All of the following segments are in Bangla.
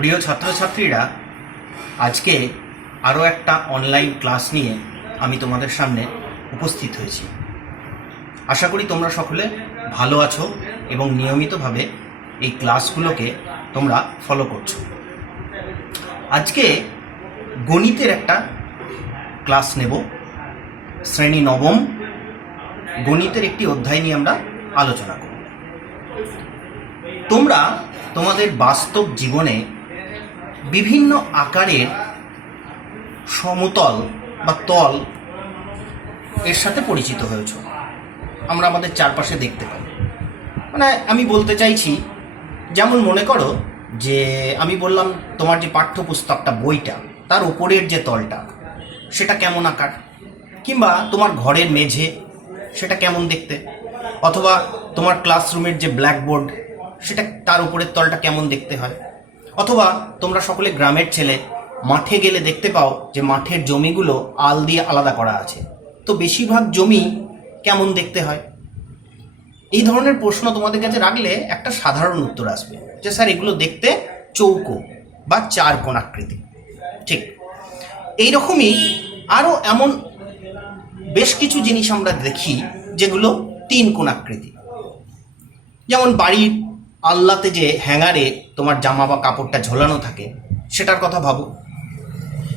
প্রিয় ছাত্রছাত্রীরা, আজকে আরও একটা অনলাইন ক্লাস নিয়ে আমি তোমাদের সামনে উপস্থিত হয়েছি। আশা করি তোমরা সকলে ভালো আছো এবং নিয়মিতভাবে এই ক্লাসগুলোকে তোমরা ফলো করছো। আজকে গণিতের একটা ক্লাস নেব, শ্রেণী নবম, গণিতের একটি অধ্যায় নিয়ে আমরা আলোচনা করব। তোমরা তোমাদের বাস্তব জীবনে বিভিন্ন আকারের সমতল বা তল এর সাথে পরিচিত হয়েছ। আমরা আমাদের চারপাশে দেখতে পাই। মানে আমি বলতে চাইছি, যেমন মনে করো যে আমি বললাম তোমার যে পাঠ্যপুস্তকটা, বইটা, তার উপরের যে তলটা সেটা কেমন আকার, কিংবা তোমার ঘরের মেঝে সেটা কেমন দেখতে, অথবা তোমার ক্লাসরুমের যে ব্ল্যাকবোর্ড সেটা তার উপরের তলটা কেমন দেখতে হয়, অথবা তোমরা সকলে গ্রামের ছেলে, মাঠে গেলে দেখতে পাও যে মাঠের জমিগুলো আল দিয়ে আলাদা করা আছে, তো বেশিরভাগ জমি কেমন দেখতে হয়। এই ধরনের প্রশ্ন তোমাদের কাছে রাখলে একটা সাধারণ উত্তর আসবে যে স্যার এগুলো দেখতে চৌকো বা চার কোণ আকৃতি। ঠিক এইরকমই আরও এমন বেশ কিছু জিনিস আমরা দেখি যেগুলো তিন কোণ আকৃতি। যেমন বাড়ির আল্লাতে যে হ্যাঙ্গারে তোমার জামা বা কাপড়টা ঝোলানো থাকে সেটার কথা ভাবো।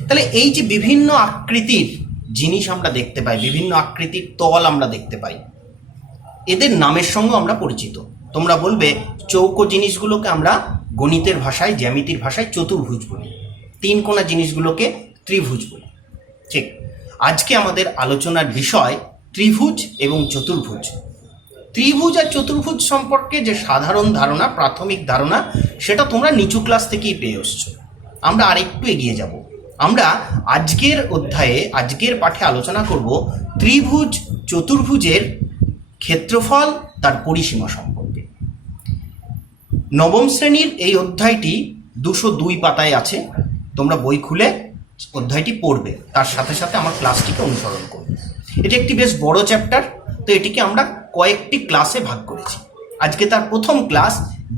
তাহলে এই যে বিভিন্ন আকৃতির জিনিস আমরা দেখতে পাই, বিভিন্ন আকৃতির তল আমরা দেখতে পাই, এদের নামের সঙ্গে আমরা পরিচিত। তোমরা বলবে চৌকো জিনিসগুলোকে আমরা গণিতের ভাষায়, জ্যামিতির ভাষায় চতুর্ভুজ বলি, তিন কোণা জিনিসগুলোকে ত্রিভুজ বলি। ঠিক আজকে আমাদের আলোচনার বিষয় ত্রিভুজ এবং চতুর্ভুজ। ত্রিভুজ আর চতুর্ভুজ সম্পর্কে যে সাধারণ ধারণা, প্রাথমিক ধারণা, সেটা তোমরা নিচু ক্লাস থেকেই পেয়ে এসছো। আমরা আরেকটু এগিয়ে যাব। আমরা আজকের অধ্যায়ে, আজকের পাঠে আলোচনা করব ত্রিভুজ চতুর্ভুজের ক্ষেত্রফল, তার পরিসীমা সম্পর্কে। নবম শ্রেণীর এই অধ্যায়টি 202 পাতায় আছে। তোমরা বই খুলে অধ্যায়টি পড়বে, তার সাথে সাথে আমার ক্লাসটিকে অনুসরণ করবে। এটি একটি বেশ বড় চ্যাপ্টার, তো এটিকে আমরা কয়েকটি ক্লাসে ভাগ করেছি। আজকে তার প্রথম ক্লাস,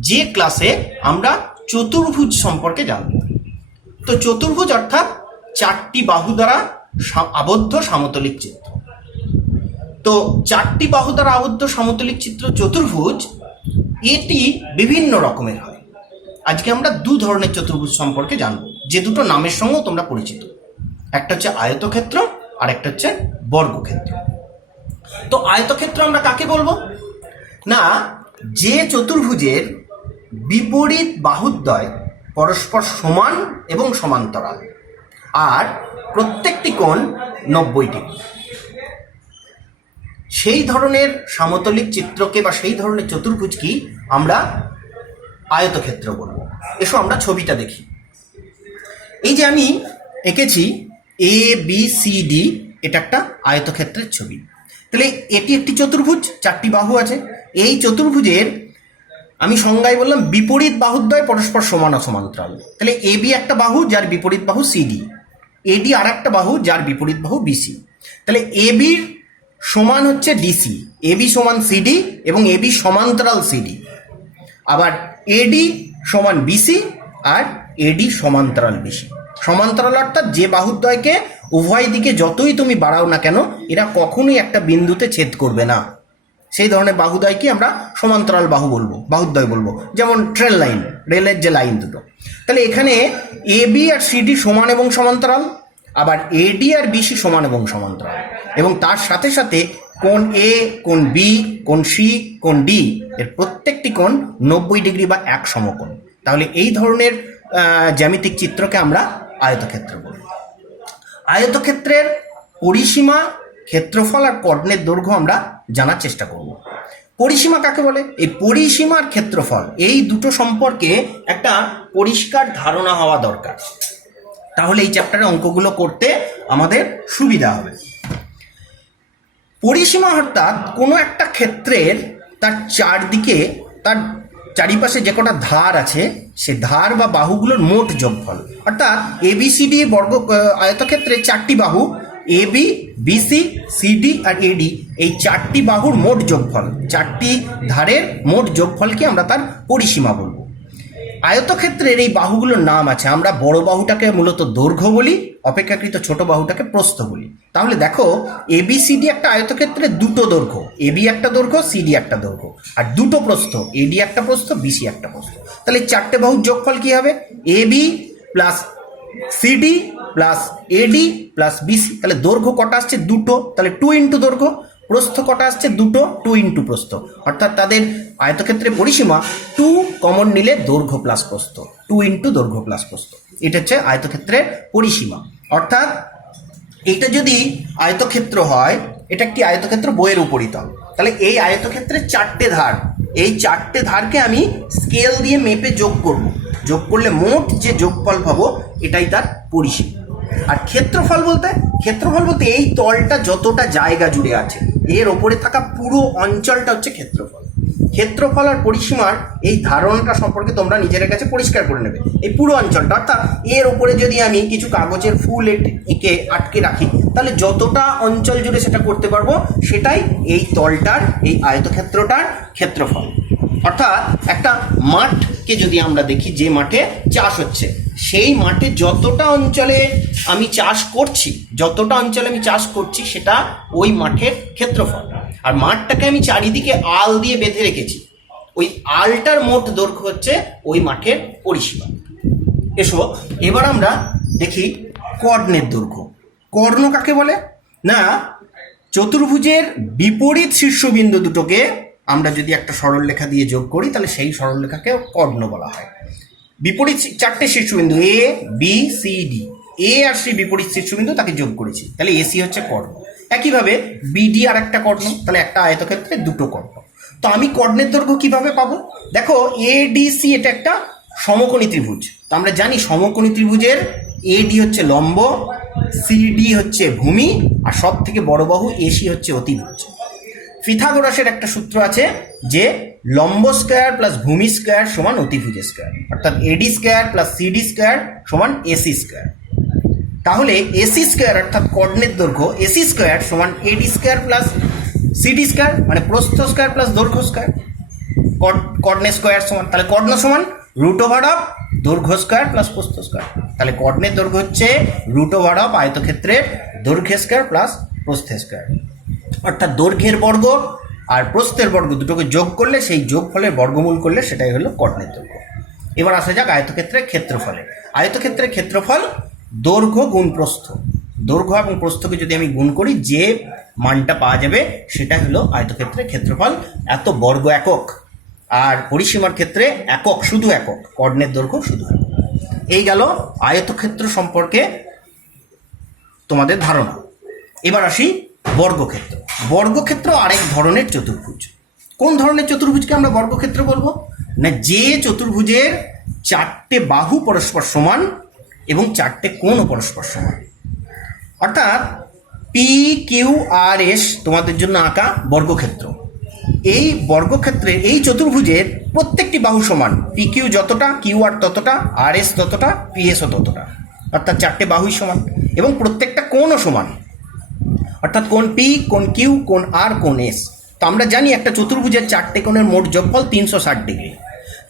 যে ক্লাসে আমরা চতুর্ভুজ সম্পর্কে জানব। তো চতুর্ভুজ অর্থাৎ চারটি বাহু দ্বারা আবদ্ধ সমতলিক চিত্র। তো চারটি বাহু দ্বারা আবদ্ধ সমতলিক চিত্র চতুর্ভুজ, এটি বিভিন্ন রকমের হয়। আজকে আমরা দু ধরনের চতুর্ভুজ সম্পর্কে জানব, যে দুটো নামের সঙ্গেও তোমরা পরিচিত। একটা হচ্ছে আয়তক্ষেত্র আর একটা হচ্ছে বর্গক্ষেত্র। তো আয়তক্ষেত্র আমরা কাকে বলবো? না, যে চতুর্ভুজের বিপরীত বাহুদ্বয় পরস্পর সমান এবং সমান্তরাল, আর প্রত্যেকটি কোণ 90 ডিগ্রি, সেই ধরনের সমতলিক চিত্রকে বা সেই ধরনের চতুর্ভুজকে আমরা আয়তক্ষেত্র বলবো। এসো আমরা ছবিটা দেখি। এই যে আমি এঁকেছি ABCD, এটা একটা আয়তক্ষেত্রের ছবি। তাহলে এটি একটি চতুর্ভুজ, চারটি বাহু আছে। এই চতুর্ভুজের আমি সংজ্ঞায় বললাম বিপরীত বাহুদ্বয় পরস্পর সমান ও সমান্তরাল। তাহলে AB একটা বাহু, যার বিপরীত বাহু CD, AD আর একটা বাহু, যার বিপরীত বাহু BC। তাহলে AB সমান হচ্ছে DC, AB সমান CD এবং AB সমান্তরাল CD। আবার AD সমান BC আর AD সমান্তরাল BC। সমান্তরাল অর্থাৎ যে বাহুদ্বয়কে উভয় দিকে যতই তুমি বাড়াও না কেন, এরা কখনোই একটা বিন্দুতে ছেদ করবে না, সেই ধরনের বাহুদ্বয়কে আমরা সমান্তরাল বাহু বলবো, বাহুদ্বয় বলবো। যেমন ট্রেন লাইন, রেলের যে লাইন দুটো। তাহলে এখানে AB আর CD সমান এবং সমান্তরাল, আবার AD আর BC সমান এবং সমান্তরাল, এবং তার সাথে সাথে কোণ A, কোণ B, কোণ C, কোণ D এর প্রত্যেকটি কোণ 90 ডিগ্রি বা এক সমকোণ। তাহলে এই ধরনের জ্যামিতিক চিত্রকে আমরা আয়তক্ষেত্র বলি। আয়তক্ষেত্রের পরিসীমা, ক্ষেত্রফল আর কর্ণের দৈর্ঘ্য আমরা জানার চেষ্টা করব। পরিসীমা কাকে বলে? এই পরিসীমা আর ক্ষেত্রফল, এই দুটো সম্পর্কে একটা পরিষ্কার ধারণা হওয়া দরকার, তাহলে এই চ্যাপ্টারে অঙ্কগুলো করতে আমাদের সুবিধা হবে। পরিসীমা অর্থাৎ কোনো একটা ক্ষেত্রের তার চারদিকে, তার চারিপাশে যে কটা ধার আছে, সে ধার বা বাহুগুলোর মোট যোগফল। অর্থাৎ ABCD বর্গ আয়তক্ষেত্রে চারটি বাহু, AB, BC, CD আর AD, এই চারটি বাহুর মোট যোগফল, চারটি ধারের মোট যোগফলকে আমরা তার পরিসীমা বলবো। আয়তক্ষেত্রের এই বাহুগুলোর নাম আছে। আমরা বড় বাহুটাকে মূলত দৈর্ঘ্য বলি, অপেক্ষাকৃত ছোট বাহুটাকে প্রস্থ বলি। তাহলে দেখো এবিসিডি একটা আয়তক্ষেত্রে দুটো দৈর্ঘ্য, এবি একটা দৈর্ঘ্য, সিডি একটা দৈর্ঘ্য, আর দুটো প্রস্থ, এডি একটা প্রস্থ, বিসি একটা প্রস্থ। তাহলে চারটে বাহুর যোগফল কি হবে? AB plus CD plus AD plus BC. তাহলে দৈর্ঘ্য কটা আসছে? দুটো, তাহলে 2 ইন্টু দৈর্ঘ্য। প্রস্থ কটা আসছে? দুটো, 2 ইন্টু প্রস্থ। অর্থাৎ তাদের আয়তক্ষেত্রের পরিসীমা 2 কমন নিলে দৈর্ঘ্য প্লাস প্রস্থ, 2 ইন্টু দৈর্ঘ্য প্লাস প্রস্থ। এটা হচ্ছে আয়তক্ষেত্রের পরিসীমা। অর্থাৎ এটা যদি আয়তক্ষেত্র হয়, এটা একটি আয়তক্ষেত্র বইয়ের উপরিতল, তাহলে এই আয়তক্ষেত্রের চারটে ধার, এই চারটে ধারকে আমি স্কেল দিয়ে মেপে যোগ করব। যোগ করলে মোট যে যোগফল পাবো এটাই তার পরিসীমা। আর ক্ষেত্রফল বলতে এই তলটা যতটা জায়গা জুড়ে আছে এর ওপরে থাকা পুরো অঞ্চলটা হচ্ছে ক্ষেত্রফল। ক্ষেত্রফল আর পরিসীমার এই ধারণাটা সম্পর্কে তোমরা নিজের কাছে পরিষ্কার করে নেবে। এই পুরো অঞ্চলটা, অর্থাৎ এর ওপরে যদি আমি কিছু কাগজের ফুল এঁকে আটকে রাখি, তাহলে যতটা অঞ্চল জুড়ে সেটা করতে পারবো, সেটাই এই তলটার, এই আয়তক্ষেত্রটার ক্ষেত্রফল। অর্থাৎ একটা মাঠকে যদি আমরা দেখি, যে মাঠে চাষ হচ্ছে, সেই মাঠে যতটা অঞ্চলে আমি চাষ করছি সেটা ওই মাঠের ক্ষেত্রফল। আর মাঠটাকে আমি চারিদিকে আল দিয়ে বেঁধে রেখেছি, ওই আলটার মোট দৈর্ঘ্য হচ্ছে ওই মাঠের পরিসীমা। এসো এবার আমরা দেখি কর্ণের দৈর্ঘ্য। কর্ণ কাকে বলে? না, চতুর্ভুজের বিপরীত শীর্ষবিন্দু দুটোকে আমরা যদি একটা সরলরেখা দিয়ে যোগ করি, তাহলে সেই সরলরেখাকে কর্ণ বলা হয়। বিপরীত চারটে শীর্ষবিন্দু A B C D, A R C বিপরীত শীর্ষবিন্দু, তাকে যোগ করেছি, তাহলে এসি হচ্ছে কর্ণ। একইভাবে বিডি আর একটা কর্ণ, তাহলে একটা আয়তক্ষেত্রে দুটো কর্ণ। তো আমি কর্ণের দৈর্ঘ্য কিভাবে পাবো? দেখো এডিসি এটা একটা সমকোণী ত্রিভুজ। তো আমরা জানি সমকোণী ত্রিভুজের এডি হচ্ছে লম্ব, সিডি হচ্ছে ভূমি, আর সব থেকে বড় বাহু এসি হচ্ছে অতিভুজ। পিথাগোরাসের একটা সূত্র আছে যে লম্ব স্কয়ার প্লাস ভূমি স্কয়ার সমান অতিভুজ স্কয়ার, অর্থাৎ এডি স্কয়ার প্লাস সিডি স্কয়ার সমান এসি স্কয়ার। তাহলে এসি স্কয়ার অর্থাৎ কর্ণের দৈর্ঘ্য, এসি স্কয়ার সমান এডি স্কয়ার প্লাস সিডি স্কয়ার, মানে প্রস্থ স্কয়ার প্লাস দৈর্ঘ্য স্কয়ার। কর্ণের স্কয়ার সমান, তাহলে কর্ণ সমান রুট ওভার অফ দৈর্ঘ্য স্কয়ার প্লাস প্রস্থ স্কয়ার। তাহলে কর্ণের দৈর্ঘ্য হচ্ছে রুট ওভার অফ আয়তক্ষেত্রের দৈর্ঘ্য স্কয়ার প্লাস প্রস্থ স্কয়ার। অর্থাৎ দৈর্ঘ্যের বর্গ আর প্রস্থের বর্গ দুটোকে যোগ করলে, সেই যোগফলের বর্গমূল করলে সেটাই হলো কর্ণের দৈর্ঘ্য। এবার আসা যাক আয়তক্ষেত্রের ক্ষেত্রফলে। আয়তক্ষেত্রের ক্ষেত্রফল দৈর্ঘ্য গুণ প্রস্থ। দৈর্ঘ্য এবং প্রস্থকে যদি আমি গুণ করি, যে মানটা পাওয়া যাবে সেটা হলো আয়তক্ষেত্রের ক্ষেত্রফল। এত বর্গ একক, আর পরিসীমার ক্ষেত্রে একক, শুধু একক, কর্ণের দৈর্ঘ্য শুধু একক। এই গেল আয়তক্ষেত্র সম্পর্কে তোমাদের ধারণা। এবার আসি বর্গক্ষেত্র। বর্গক্ষেত্র আরেক ধরনের চতুর্ভুজ। কোন ধরনের চতুর্ভুজকে আমরা বর্গক্ষেত্র বলবো? না, যে চতুর্ভুজের চারটে বাহু পরস্পর সমান এবং চারটে কোণও পরস্পর সমান। অর্থাৎ পি কিউ আর এস তোমাদের জন্য আঁকা বর্গক্ষেত্র। এই বর্গক্ষেত্রে এই চতুর্ভুজের প্রত্যেকটি বাহু সমান, পি কিউ যতটা, কিউ আর ততটা, আর এস ততটা, পি এসও ততটা, অর্থাৎ চারটে বাহুই সমান, এবং প্রত্যেকটা কোণও সমান, অর্থাৎ কোণ পি, কোণ কিউ, কোণ আর, কোণ এস। তো আমরা জানি একটা চতুর্ভুজের চারটে কোণের মোট যোগফল 360 ডিগ্রি।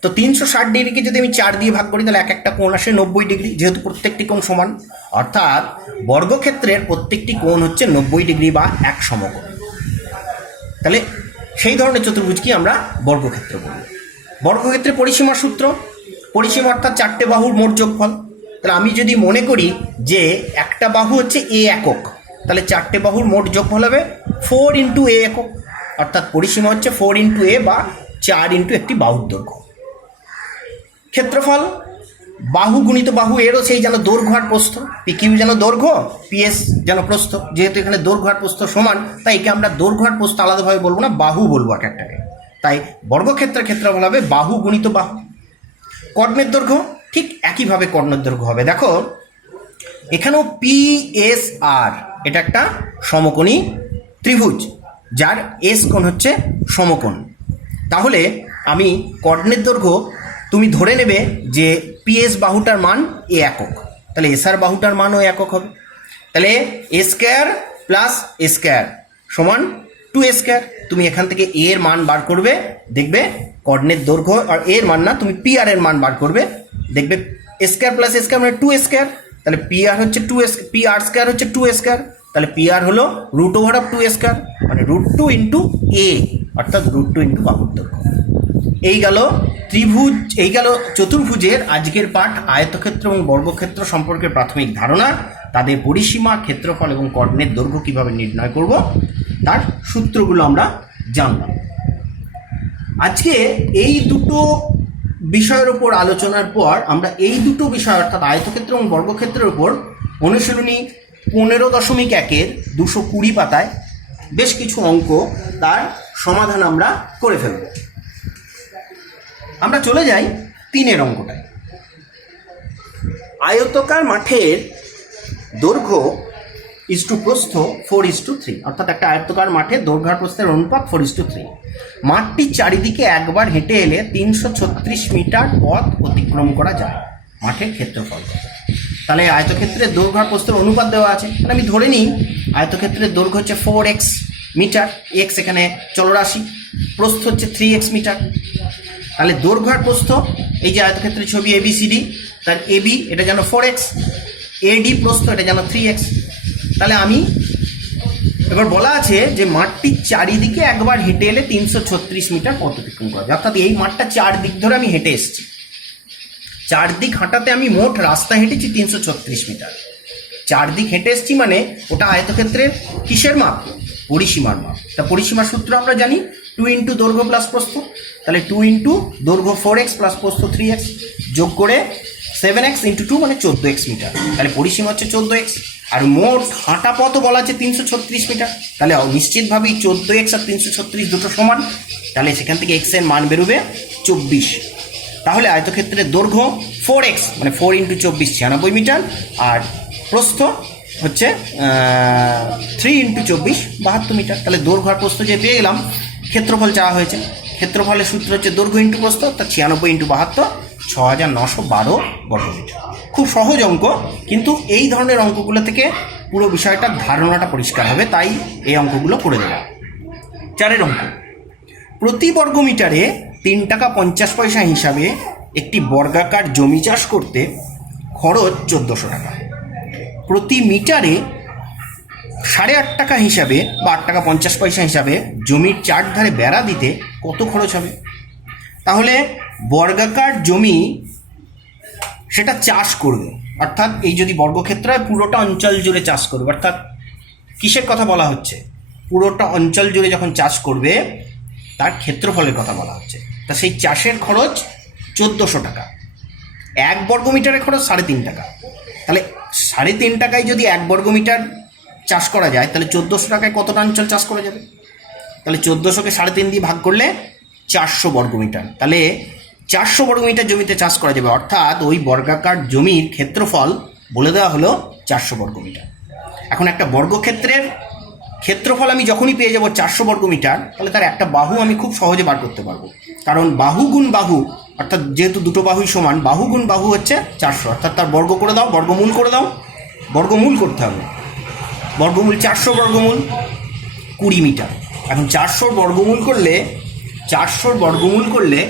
তো 360 ডিগ্রিকে যদি আমি 4 দিয়ে ভাগ করি, তাহলে এক একটা কোণ আসে 90 ডিগ্রি, যেহেতু প্রত্যেকটি কোণ সমান। অর্থাৎ বর্গক্ষেত্রের প্রত্যেকটি কোণ হচ্ছে 90 ডিগ্রি বা এক সমকোণ। তাহলে সেই ধরনের চতুর্ভুজকে আমরা বর্গক্ষেত্র বলি। বর্গক্ষেত্রের পরিসীমার সূত্র, পরিসীমা অর্থাৎ চারটে বাহুর মোট যোগফল। তাহলে আমি যদি মনে করি যে একটা বাহু হচ্ছে এ একক, তাহলে চারটে বাহুর মোট যোগফল হবে 4 ইন্টু এ একক, অর্থাৎ পরিসীমা হচ্ছে 4 ইন্টু এ বা 4 ইন্টু একটি বাহুর দৈর্ঘ্য। ক্ষেত্রফল বাহু গুণিত বাহু, এরও সেই যেন দৈর্ঘ্য আর প্রস্থ, পি কিউ যেন দৈর্ঘ্য, পিএস যেন প্রস্থ। যেহেতু এখানে দৈর্ঘ্য আর প্রস্থ সমান, তাই একে আমরা দৈর্ঘ্য আর প্রস্থ আলাদাভাবে বলবো না, বাহু বলবো এক একটাকে। তাই বর্গক্ষেত্রের ক্ষেত্রফল হবে বাহু গুণিত বাহু। কর্ণের দৈর্ঘ্য ঠিক একইভাবে কর্ণের দৈর্ঘ্য হবে। দেখো এখানেও পি এস আর, এটা একটা সমকোণী ত্রিভুজ যার এস কোণ হচ্ছে সমকোণ। তাহলে আমি কর্ণের দৈর্ঘ্য, তুমি ধরে নেবে যে পিএস বাহুটার মান এ একক, তাহলে এস আর বাহুটার মানও একক হবে। তাহলে এ স্কয়ার প্লাস এ স্কয়ার সমান 2 স্কয়ার। তুমি এখান থেকে এ এর মান বার করবে, দেখবে কর্ণের দৈর্ঘ্য আর এর মান না, তুমি পি আর এর মান বার করবে, দেখবে স্কোয়ার প্লাস স্কোয়ার মানে 2 স্কোয়ার, তাহলে পি আর হচ্ছে 2 পি আর স্কোয়ার হচ্ছে 2 স্কোয়ার, তাহলে পি আর হলো √2 স্কোয়ার মানে √2 ইন্টু এ, অর্থাৎ √2 ইন্টু বাহুর দৈর্ঘ্য। এই গেল ত্রিভুজ, এই গেল চতুর্ভুজের আজকের পাঠ আয়তক্ষেত্র এবং বর্গক্ষেত্র সম্পর্কে প্রাথমিক ধারণা, তাদের পরিসীমা, ক্ষেত্রফল এবং কর্ণের দৈর্ঘ্য কিভাবে নির্ণয় করব তার সূত্রগুলো আমরা জানলাম। আজকে এই দুটো বিষয়ের উপর আলোচনার পর আমরা এই দুটো বিষয় অর্থাৎ আয়তক্ষেত্র এবং বর্গক্ষেত্রের উপর অনুশীলনী 15.1-এর 220 পাতায় বেশ কিছু অঙ্ক, তার সমাধান আমরা করে ফেলব। আমরা চলে যাই 3 অঙ্কটায়। আয়তকার মাঠের দৈর্ঘ্য ইস টু প্রস্থ 4:3, অর্থাৎ একটা আয়তকার মাঠের দৈর্ঘ্য আর প্রস্থের অনুপাত 4:3। মাঠটির চারিদিকে একবার হেঁটে এলে 336 মিটার পথ অতিক্রম করা যায়। মাঠের ক্ষেত্রফল কত? তাহলে আয়তক্ষেত্রের দৈর্ঘ্য আর প্রস্থের অনুপাত দেওয়া আছে, তাহলে আমি ধরে নিই আয়তক্ষেত্রের দৈর্ঘ্য হচ্ছে 4x মিটার, x এখানে চলরাশি, প্রস্থ হচ্ছে 3x মিটার। তাহলে দৈর্ঘ্য আর প্রস্থ, এই যে আয়তক্ষেত্রের ছবি ABCD, তার AB এটা যেন 4x, AD প্রস্থ এটা যেন 3x। তাহলে আমি এবার বলা আছে যে মাঠটির চারিদিকে একবার হেঁটে এলে 336 মিটার পথ অতিক্রম করা যায়, অর্থাৎ এই মাঠটা 4 দিক ধরে আমি হেঁটে এসেছি, 4 দিক হাঁটাতে আমি মোট রাস্তা হেঁটেছি 336 মিটার। 4 দিক হেঁটে এসেছি মানে ওটা আয়তক্ষেত্রের কিসের মাপ? পরিসীমার মাপ। তা পরিসীমার সূত্র আমরা জানি 2 ইন্টু দৈর্ঘ্য প্লাস প্রস্থ, তাহলে 2 ইন্টু দৈর্ঘ্য 4x প্লাস প্রস্থ 3x, যোগ করে 7x ইন্টু 2 মানে 14x মিটার। তাহলে পরিসীমা হচ্ছে 14x, আর মোট হাঁটা পথ বলা আছে 336 মিটার। তাহলে নিশ্চিতভাবেই 14x আর 336 দুটো সমান, তাহলে সেখান থেকে x এর মান বেরোবে 24। তাহলে আয়তক্ষেত্রের দৈর্ঘ্য 4x মানে 4 ইন্টু 24 96 মিটার, আর প্রস্থ হচ্ছে 3 ইন্টু 24 72 মিটার। তাহলে দৈর্ঘ্য আর প্রস্থ যে পেয়ে গেলাম, ক্ষেত্রফল চাওয়া হয়েছে, ক্ষেত্রফলের সূত্র হচ্ছে দৈর্ঘ্য ইন্টু প্রস্থ, তা 96 ইন্টু 72 6912 বর্গমিটার। খুব সহজ অঙ্ক, কিন্তু এই ধরনের অঙ্কগুলো থেকে পুরো বিষয়টার ধারণাটা পরিষ্কার হবে, তাই এই অঙ্কগুলো করে দেওয়া। 4 অঙ্ক, প্রতি বর্গমিটারে 3 টাকা 50 পয়সা হিসাবে একটি বর্গাকার জমি চাষ করতে খরচ 1400 টাকা। প্রতি মিটারে 8.5 টাকা হিসাবে বা 8 টাকা 50 পয়সা হিসাবে জমির চারধারে বেড়া দিতে কত খরচ হবে? তাহলে বর্গাকার জমি সেটা চাষ করবে, অর্থাৎ এই যদি বর্গক্ষেত্র হয় পুরোটা অঞ্চল জুড়ে চাষ করবে, অর্থাৎ কিসের কথা বলা হচ্ছে? পুরোটা অঞ্চল জুড়ে যখন চাষ করবে তার ক্ষেত্রফলের কথা বলা হচ্ছে। তা সেই চাষের খরচ 1400 টাকা, 1 বর্গমিটারের খরচ 3.5 টাকা। তাহলে 3.5 টাকায় যদি 1 বর্গমিটার চাষ করা যায়, তাহলে 1400 টাকায় কতটা অঞ্চল চাষ করা যাবে? তাহলে 1400কে 3.5 দিয়ে ভাগ করলে 400 বর্গমিটার, তাহলে 400 বর্গমিটার জমিতে চাষ করা যাবে, অর্থাৎ ওই বর্গাকার জমির ক্ষেত্রফল বলে দেওয়া হলো 400 বর্গমিটার। এখন একটা বর্গক্ষেত্রের ক্ষেত্রফল আমি যখনই পেয়ে যাব 400 বর্গমিটার, তাহলে তার একটা বাহু আমি খুব সহজে বার করতে পারবো, কারণ বাহু গুণ বাহু, অর্থাৎ যেহেতু দুটো বাহুই সমান, বাহু গুণ বাহু হচ্ছে 400, অর্থাৎ তার বর্গ করে দাও, বর্গমূল করে দাও, বর্গমূল করতে হবে, বর্গমূল 400 বর্গমূল 20 মিটার। এখন 400 বর্গমূল করলে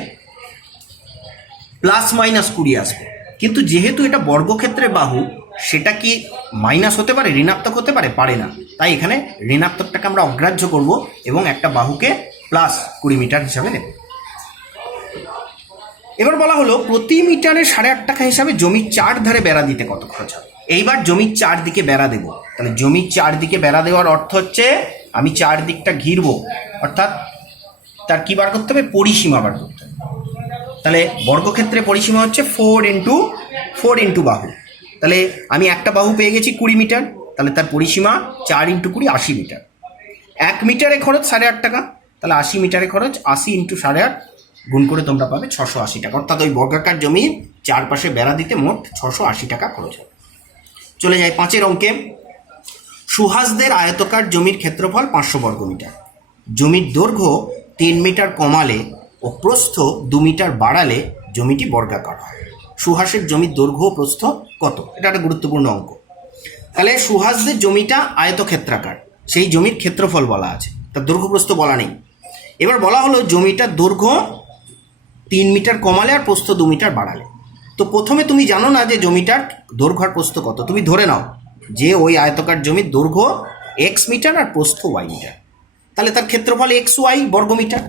প্লাস মাইনাস 20 আসবে, কিন্তু যেহেতু এটা বর্গক্ষেত্রের বাহু, সেটা কি মাইনাস হতে পারে, ঋণাত্মক হতে পারে? পারে না, তাই এখানে ঋণাত্মকটাকে আমরা অগ্রাহ্য করব এবং একটা বাহুকে প্লাস 20 মিটার হিসাবে নেব। এবার বলা হলো প্রতি মিটারে 8.5 টাকা হিসাবে জমির 4 ধারে বেড়া দিতে কত খরচ হবে? এইবার জমির 4 দিকে বেড়া দেবো, তাহলে জমির 4 দিকে বেড়া দেওয়ার অর্থ হচ্ছে আমি 4 দিকটা ঘিরবো, অর্থাৎ তার কি বার করতে হবে? পরিসীমা বার করতে হবে। তাহলে বর্গক্ষেত্রে পরিসীমা হচ্ছে 4 ইন্টু বাহু, তাহলে আমি একটা বাহু পেয়ে গেছি 20 মিটার, তাহলে তার পরিসীমা 4 ইন্টু 20 80 মিটার। 1 মিটারে খরচ 8.5 টাকা, তাহলে 80 মিটারে খরচ 80 ইন্টু 8.5 গুণ করে তোমরা পাবে 680 টাকা, অর্থাৎ ওই বর্গাকার জমির চারপাশে বেড়া দিতে মোট 680 টাকা খরচ হবে। চলে যায় 5 অঙ্কে, সুহাসদের আয়তকার জমির ক্ষেত্রফল 500 বর্গমিটার। জমির দৈর্ঘ্য 3 মিটার কমালে ও প্রস্থ 2 মিটার বাড়ালে জমিটি বর্গাকার হয়। সুহাসের জমির দৈর্ঘ্য ও প্রস্থ কত? এটা একটা গুরুত্বপূর্ণ অঙ্ক। তাহলে সুহাসদের জমিটা আয়তক্ষেত্রাকার, সেই জমির ক্ষেত্রফল বলা আছে, তার দৈর্ঘ্য প্রস্থ বলা নেই। এবার বলা হলো জমিটার দৈর্ঘ্য 3 মিটার কমালে আর প্রস্থ 2 মিটার বাড়ালে। তো প্রথমে তুমি জানো না যে জমিটার দৈর্ঘ্য আর প্রস্থ কত, তুমি ধরে নাও যে ওই আয়তকার জমির দৈর্ঘ্য এক্স মিটার আর প্রস্থ ওয়াই মিটার, তাহলে তার ক্ষেত্রফল এক্স ওয়াই বর্গমিটার,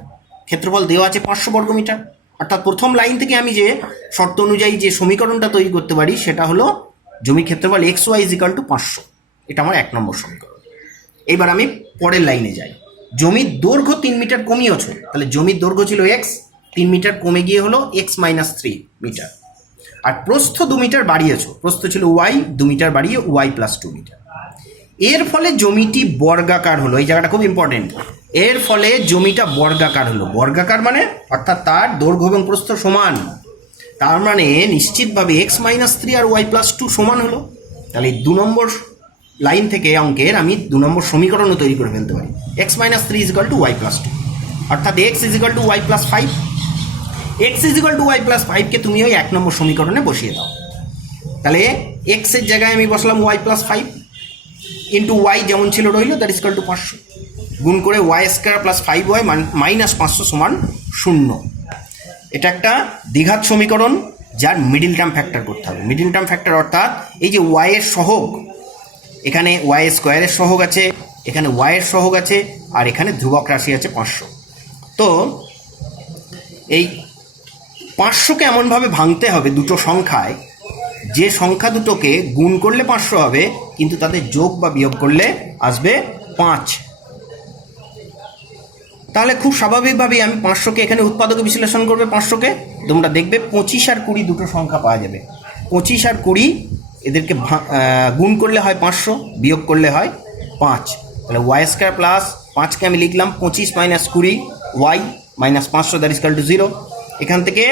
ক্ষেত্রফল দেওয়া আছে 500 বর্গমিটার। অর্থাৎ প্রথম লাইন থেকে আমি যে শর্ত অনুযায়ী যে সমীকরণটা তৈরি করতে পারি সেটা হলো জমির ক্ষেত্রফল এক্স ওয়াই ইজিক্যাল টু 500। এটা আমার 1 নম্বর সমীকরণ। এবার আমি পরের লাইনে যাই। জমির দৈর্ঘ্য 3 মিটার কমিয়েছ, তাহলে জমির দৈর্ঘ্য ছিল এক্স, 3 মিটার কমে গিয়ে হলো এক্স মাইনাস 3 মিটার। আর প্রস্থ 2 মিটার বাড়িয়েছ, প্রস্থ ছিল ওয়াই, 2 মিটার বাড়িয়ে ওয়াই প্লাস 2 মিটার। এর ফলে জমিটি বর্গাকার হলো। এই জায়গাটা খুব ইম্পর্টেন্ট। এর ফলে জমিটা বর্গাকার হলো। বর্গাকার মানে অর্থাৎ তার দৈর্ঘ্য এবং প্রস্থ সমান, তার মানে নিশ্চিতভাবে এক্স মাইনাস 3 আর ওয়াই প্লাস 2 সমান হলো। তাহলে 2 নম্বর লাইন থেকে অঙ্কের আমি 2 নম্বর সমীকরণও তৈরি করে ফেলতে পারি। X minus 3 equal to Y plus 2, অর্থাৎ X equal to Y plus 5। X equal to Y plus 5কে তুমি ওই 1 নম্বর সমীকরণে বসিয়ে দাও। তাহলে এক্স এর জায়গায় আমি বসলাম ওয়াই প্লাস 5 ইন্টু ওয়াই যেমন ছিল রইল, দ্যাট ইজিক্যাল টু 500, গুণ করে Y square plus 5y minus 500 সমান 0। এটা একটা দ্বিঘাত সমীকরণ যার মিডিল টার্ম ফ্যাক্টর করতে হবে। মিডিল টার্ম ফ্যাক্টর অর্থাৎ এই যে ওয়াই এর সহগ, এখানে ওয়াই স্কোয়ারের সহগ আছে, এখানে ওয়াই এর সহগ আছে, আর এখানে ধ্রুবক রাশি আছে 500। তো এই 500কে এমনভাবে ভাঙতে হবে দুটো সংখ্যায় যে সংখ্যা দুটোকে গুণ করলে 500 হবে, কিন্তু তাদের যোগ বা বিয়োগ করলে আসবে 5। তাহলে খুব স্বাভাবিকভাবেই আমি 500কে এখানে উৎপাদকে বিশ্লেষণ করবে 500কে, তোমরা দেখবে 25 আর 20 দুটো সংখ্যা পাওয়া যাবে। 25 আর 20 এদেরকে গুণ করলে হয় 500, বিয়োগ করলে হয় 5। তাহলে ওয়াই স্কোয়ার প্লাস 5কে আমি লিখলাম 25 minus 20 Y minus 500 that is equal to 0। এখান থেকে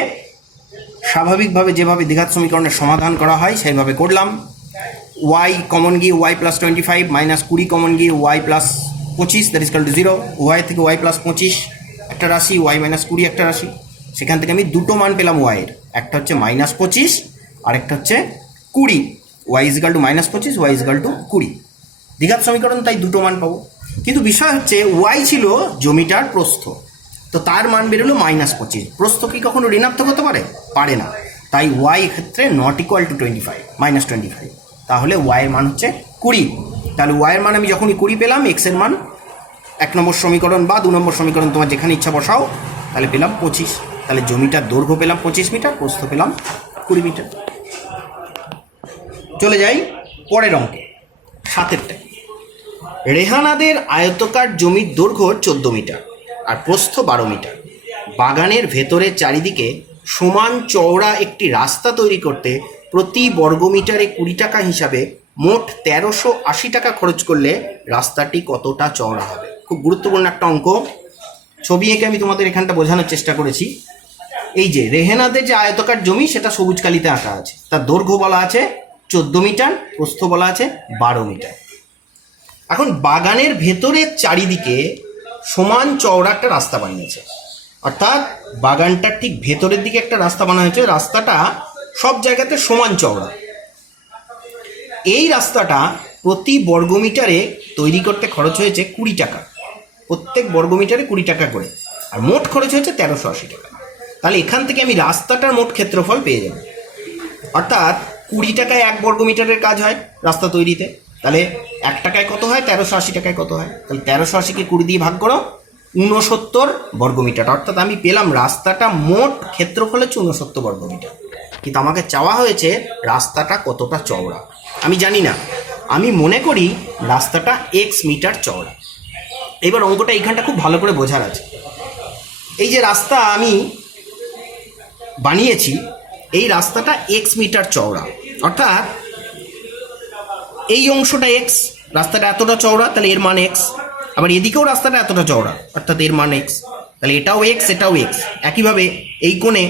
স্বাভাবিকভাবে যেভাবে দ্বিঘাত সমীকরণের সমাধান করা হয় সেইভাবে করলাম। ওয়াই কমন গিয়ে ওয়াই প্লাস 25 মাইনাস 20 কমন গিয়ে Y plus 25 that is equal to 0। Y থেকে ওয়াই প্লাস 25 একটা রাশি, ওয়াই মাইনাস 20 একটা রাশি। সেখান থেকে আমি দুটো মান পেলাম ওয়াইয়ের, একটা হচ্ছে মাইনাস 25 আর একটা হচ্ছে 20। Y is equal to minus 25, Y is equal to 20। দ্বিঘাত সমীকরণ, তাই দুটো মান পাবো। কিন্তু বিষয় হচ্ছে ওয়াই ছিল জমিটার প্রস্থ, তো তার মান বেরোলো মাইনাস 25। প্রস্থ কি কখনো ঋণাত্মক হতে পারে? পারে না। তাই ওয়াই ক্ষেত্রে নট ইকুয়াল টু 25, মাইনাস 25। তাহলে ওয়াইয়ের মান হচ্ছে 20। তাহলে ওয়াইয়ের মান আমি যখনই 20 পেলাম, এক্সের মান 1 নম্বর সমীকরণ বা 2 নম্বর সমীকরণ তোমার যেখানে ইচ্ছা বসাও, তাহলে পেলাম 25। তাহলে জমিটার দৈর্ঘ্য পেলাম 25 মিটার, প্রস্থ পেলাম 20 মিটার। চলে যাই পরের অঙ্কে, 7এরটা। রেহানাদের আয়তকার জমির দৈর্ঘ্য 14 মিটার আর প্রস্থ 12 মিটার। বাগানের ভেতরে চারিদিকে সমান চওড়া একটি রাস্তা তৈরি করতে প্রতি বর্গমিটারে 20 টাকা হিসাবে মোট 1380 টাকা খরচ করলে রাস্তাটি কতটা চওড়া হবে? খুব গুরুত্বপূর্ণ একটা অঙ্ক। ছবি এঁকে আমি তোমাদের এখানটা বোঝানোর চেষ্টা করেছি। এই যে রেহেনাদের যে আয়তকার জমি সেটা সবুজ কালিতে আঁকা আছে, তার দৈর্ঘ্য বলা আছে 14 মিটার, প্রস্থ বলা আছে 12 মিটার। এখন বাগানের ভেতরের চারিদিকে সমান চওড়া একটা রাস্তা বানিয়েছে, অর্থাৎ বাগানটার ঠিক ভেতরের দিকে একটা রাস্তা বানানো হয়েছে। রাস্তাটা সব জায়গাতে সমান চওড়া। এই রাস্তাটা প্রতি বর্গমিটারে তৈরি করতে খরচ হয়েছে 20 টাকা, প্রত্যেক বর্গমিটারে 20 টাকা করে, আর মোট খরচ হয়েছে 1380 টাকা। তাহলে এখান থেকে আমি রাস্তাটার মোট ক্ষেত্রফল পেয়ে যাব। অর্থাৎ 20 টাকায় 1 বর্গমিটারের কাজ হয় রাস্তা তৈরিতে, তাহলে 1 টাকায় কত হয়, 1380 টাকায় কত হয়? তাহলে 1380কে 20 দিয়ে ভাগ করো, 69 বর্গমিটার। অর্থাৎ আমি পেলাম রাস্তাটা মোট ক্ষেত্রফল হচ্ছে 69 বর্গমিটার। কিন্তু আমাকে চাওয়া হয়েছে রাস্তাটা কতটা চওড়া। আমি জানি না, আমি মনে করি রাস্তাটা এক্স মিটার চওড়া। এবার অঙ্কটা এইখানটা খুব ভালো করে বোঝার আছে। এই যে রাস্তা আমি বানিয়েছি, এই রাস্তাটা এক্স মিটার চওড়া, অর্থাৎ এই অংশটা এক্স, রাস্তাটা এতটা চওড়া, তাহলে এর মান এক্স। আবার এদিকেও রাস্তাটা এতটা চওড়া, অর্থাৎ এর মান এক্স, তাহলে এটাও এক্স, এটাও এক্স। একইভাবে এই কোণে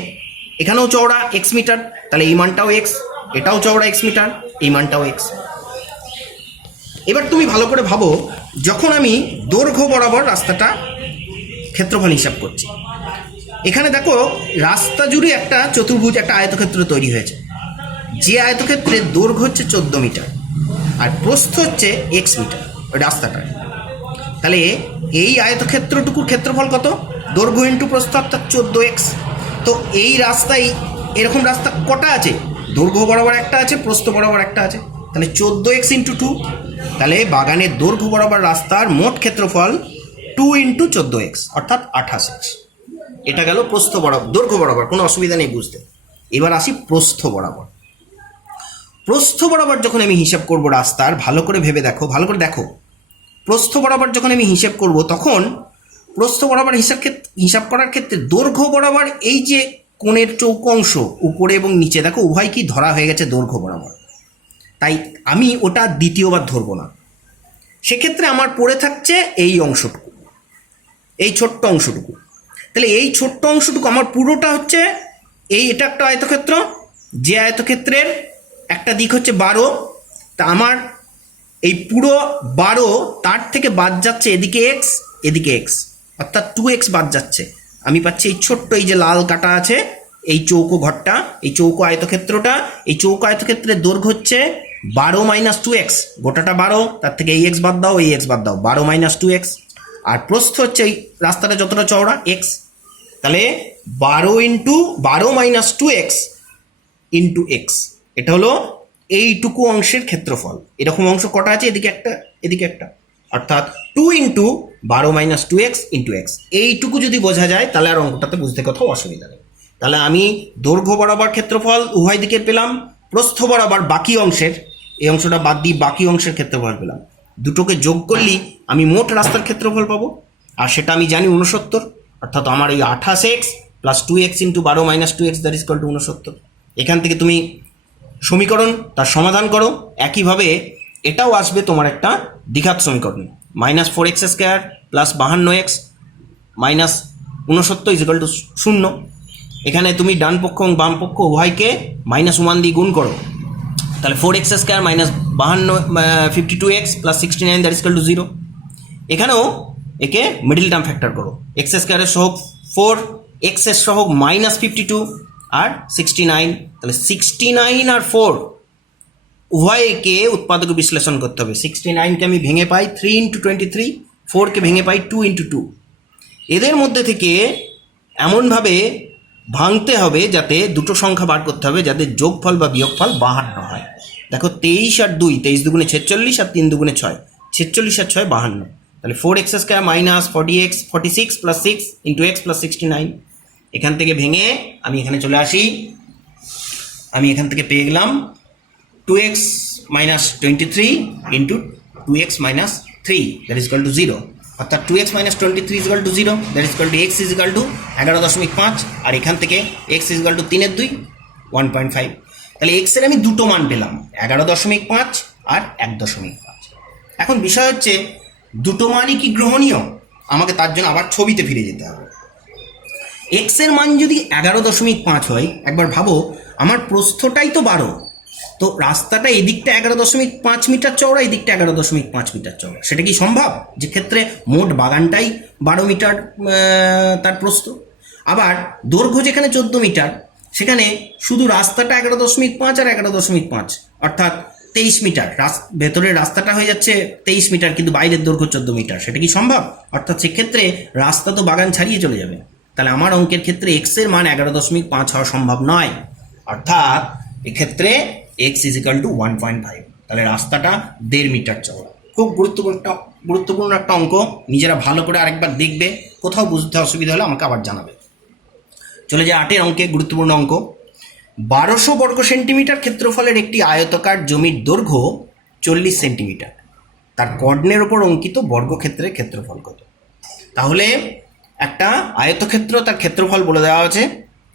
এখানেও চওড়া এক্স মিটার, তাহলে এই মানটাও এক্স, এটাও চওড়া এক্স মিটার, এই মানটাও এক্স। এবার তুমি ভালো করে ভাবো, যখন আমি দৈর্ঘ্য বরাবর রাস্তাটা ক্ষেত্রফল হিসাব করছি, এখানে দেখো রাস্তা জুড়ে একটা চতুর্ভুজ, একটা আয়তক্ষেত্র তৈরি হয়েছে। যে আয়তক্ষেত্রের দৈর্ঘ্য হচ্ছে 14 মিটার আর প্রস্থ হচ্ছে এক্স মিটার ওই রাস্তাটা। তাহলে এই আয়তক্ষেত্রটুকুর ক্ষেত্রফল কত? দৈর্ঘ্য ইন্টু প্রস্থ, অর্থাৎ 14x। তো এই রাস্তায় এরকম রাস্তা কটা আছে? দৈর্ঘ্য বরাবর একটা আছে, প্রস্থ বরাবর একটা আছে, তাহলে 14x ইন্টু 2। তাহলে বাগানের দৈর্ঘ্য বরাবর রাস্তার মোট ক্ষেত্রফল 2 ইন্টু 14x অর্থাৎ 28x। এটা গেল প্রস্থ বরাবর, দৈর্ঘ্য বরাবর, কোনো অসুবিধা নেই বুঝতে। এবার আসি প্রস্থ বরাবর। প্রস্থ বরাবর যখন আমি হিসাব করব রাস্তার, ভালো করে ভেবে দেখো, ভালো করে দেখো, প্রস্থ বরাবর যখন আমি হিসাব করব তখন প্রস্থ বরাবর হিসাব করার ক্ষেত্রে দৈর্ঘ্য বরাবর এই যে কোণের চৌকো অংশ উপরে এবং নিচে দেখো উভয় কি ধরা হয়ে গেছে দৈর্ঘ্য বরাবর, তাই আমি ওটা দ্বিতীয়বার ধরবো না। সেক্ষেত্রে আমার পড়ে থাকছে এই অংশটুকু, এই ছোট্ট অংশটুকু। তাহলে এই ছোট্ট অংশটুকু আমার পুরোটা হচ্ছে এটা একটা আয়তক্ষেত্র, যে আয়তক্ষেত্রের একটা দিক হচ্ছে 12, তা আমার এই পুরো 12 তার থেকে বাদ যাচ্ছে এদিকে এক্স, এদিকে এক্স, অর্থাৎ 2x বাদ যাচ্ছে। আমি পাচ্ছি এই ছোট্ট এই যে লাল কাটা আছে এই চৌকো ঘরটা, এই চৌকো আয়তক্ষেত্রটা, এই চৌকো আয়তক্ষেত্রের দৈর্ঘ্য হচ্ছে 12 মাইনাস 2x, গোটাটা 12, তার থেকে এই এক্স বাদ দাও, এই এক্স বাদ দাও, 12 মাইনাস 2x। আর প্রস্থ হচ্ছে এই রাস্তাটা যতটা চওড়া এক্স, তাহলে 12 into 12 minus 2x into x. এটা হলো এইটুকু অংশের ক্ষেত্রফল। এরকম অংশ কটা আছে? এদিকে একটা, এদিকে একটা, অর্থাৎ 2 into 12 minus 2x into x. এইটুকু যদি বোঝা যায় তাহলে আর অঙ্কটাতে বুঝতে কোথাও অসুবিধা নেই। তাহলে আমি দৈর্ঘ্য বরাবর ক্ষেত্রফল উভয় দিকের পেলাম, প্রস্থ বরাবর বাকি অংশের, এই অংশটা বাদ দিয়ে বাকি অংশের ক্ষেত্রফল পেলাম। দুটোকে যোগ করলেই আমি মোট রাস্তার ক্ষেত্রফল পাবো, আর সেটা আমি জানি 69, অর্থাৎ আমার এই 28x plus 2x into 12 minus 2x that is equal two 69। এখান থেকে তুমি সমীকরণ তার সমাধান করো। একইভাবে এটাও আসবে তোমার একটা দ্বিঘাত সমীকরণ, minus 4x square plus 52x minus 69 is equal two 0। এখানে তুমি ডান পক্ষ এবং বাম পক্ষ উভয়কে -1 দিয়ে গুণ করো, তাহলে 4x square minus 52x plus 69 that is equal two 0। এখানেও একে মিডল টার্ম ফ্যাক্টর করো, এক্স স্কোয়ারের সহগ 4, এক্স এর সহগ -52 আর 69, তাহলে 69 আর 4 উভয়কে উৎপাদক বিশ্লেষণ করতে হবে। 69কে আমি ভেঙে পাই 3 ইন্টু 23, 4কে ভেঙে পাই 2 ইন্টু 2। এদের মধ্যে থেকে এমনভাবে ভাঙতে হবে যাতে দুটো সংখ্যা বার করতে হবে যাদের যোগফল বা বিয়োগফল 52 হয়। দেখো 23 আর 2, 23 দুগুণে 46 আর 3 দুগুণে 6, 46 আর 6 52, তাহলে 4x square minus 40x 46 plus 6 into x plus 69। এখান থেকে ভেঙে আমি এখানে চলে আসি, আমি এখান থেকে পেয়ে গেলাম 2x minus 23 into 2x minus 3 that is equal two 0, অর্থাৎ 2x minus 23 is equal two 0 that is equal two x is equal two 11.5, আর এখান থেকে x ইজ ইকুয়াল টু 3/2 1.5। তাহলে x এর আমি দুটো মান পেলাম, 11.5 আর 1.5। এখন বিষয় হচ্ছে দুটো মানই কি গ্রহণীয়? আমাকে তার জন্য আবার ছবিতে ফিরে যেতে হবে। x এর মান যদি 11.5 হয়, একবার ভাবো আমার প্রস্থটাই তো 12, তো রাস্তাটা এদিকটা 11.5 মিটার চওড়া, এদিকটা 11.5 মিটার চওড়া, সেটা কি সম্ভব? যে ক্ষেত্রে মোট বাগানটাই 12 মিটার তার প্রস্থ। আবার দৈর্ঘ্য যেখানে 14 মিটার, সেখানে শুধু রাস্তাটা 11.5 আর 11.5, অর্থাৎ 23 মিটার, ভেতরের রাস্তাটা হয়ে যাচ্ছে 23 মিটার, কিন্তু বাইরের দৈর্ঘ্য 14 মিটার, সেটা কি সম্ভব? অর্থাৎ সেক্ষেত্রে রাস্তা তো বাগান ছাড়িয়ে চলে যাবে। তাহলে আমার অঙ্কের ক্ষেত্রে x এর মান 11.5 হওয়া সম্ভব নয়, অর্থাৎ এক্ষেত্রে x ইজ ইকুয়াল টু 1.5। তাহলে রাস্তাটা 1.5 মিটার চওড়া। খুব গুরুত্বপূর্ণ একটা অঙ্ক, নিজেরা ভালো করে আরেকবার দেখবে, কোথাও বুঝতে অসুবিধা হলে আমাকে আবার জানাবে। চলে যায় 8 অঙ্কে, গুরুত্বপূর্ণ অঙ্ক। 1200 বর্গ সেন্টিমিটার ক্ষেত্রফলের একটি আয়তাকার জমির দৈর্ঘ্য 40 সেন্টিমিটার, তার কর্ণের ওপর অঙ্কিত বর্গক্ষেত্রের ক্ষেত্রফল কত? তাহলে একটা আয়তক্ষেত্র, তার ক্ষেত্রফল বলে দেওয়া আছে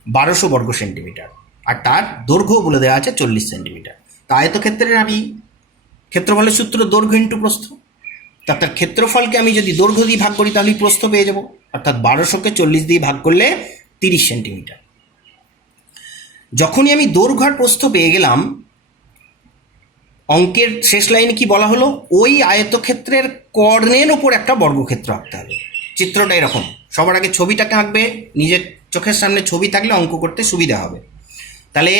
1200 বর্গ সেন্টিমিটার, আর তার দৈর্ঘ্য বলে দেওয়া আছে 40 সেন্টিমিটার। তা আয়তক্ষেত্রের আমি ক্ষেত্রফলের সূত্র দৈর্ঘ্য ইন্টু প্রস্থ, তার ক্ষেত্রফলকে আমি যদি দৈর্ঘ্য দিয়ে ভাগ করি তাহলেই প্রস্থ পেয়ে যাব, অর্থাৎ 1200কে 40 দিয়ে ভাগ করলে 30 সেন্টিমিটার। যখনই আমি দৈর্ঘ্য আর প্রস্থ পেয়ে গেলাম, অঙ্কের শেষ লাইনে কি বলা হলো? ওই আয়তক্ষেত্রের কর্ণের ওপর একটা বর্গক্ষেত্র আঁকতে হবে। চিত্রটা এরকম, সবার আগে ছবিটাকে আঁকবে, নিজের চোখের সামনে ছবি থাকলে অঙ্ক করতে সুবিধা হবে। তাহলে